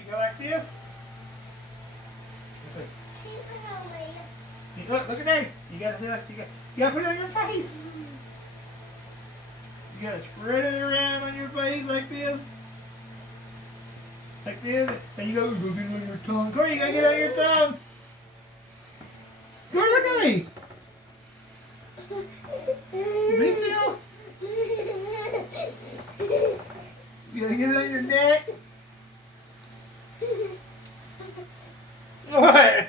You go like this. Look at that. You gotta put it on your face. You gotta spread it around on your face like this. Like this. And you go get it on your tongue. Corey, you gotta get it on your tongue. Corey, look at me. Be still. You gotta get it on your neck. What?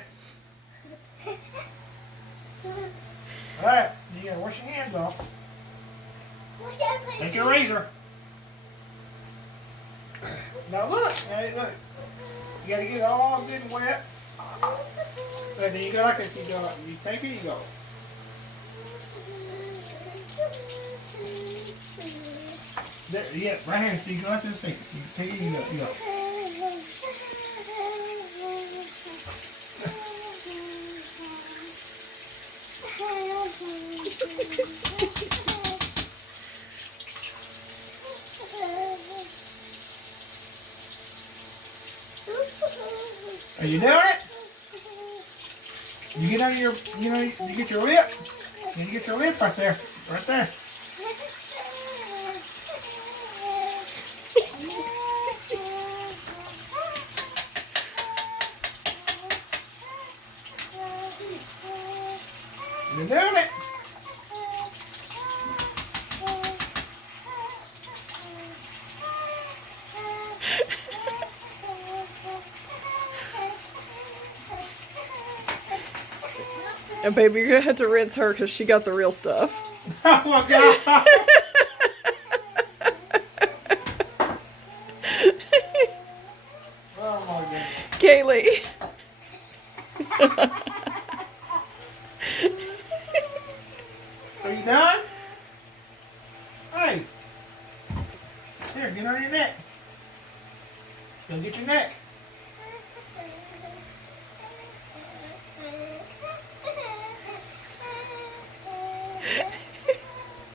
Alright, you gotta wash your hands off. Take your razor. Now look, hey, look. You gotta get it all good and wet. And then you go like this, you take it, you go. There, yeah, right here, so you go like this, you take it, you go. Are you doing it? You get under your, you get your lip. And you get your lip right there. Right there. You're doing it. And baby, you're gonna have to rinse her because she got the real stuff. Oh my God. Oh my God. Kaylee. Are you done? Hey. Here, get on your neck. Go get your neck.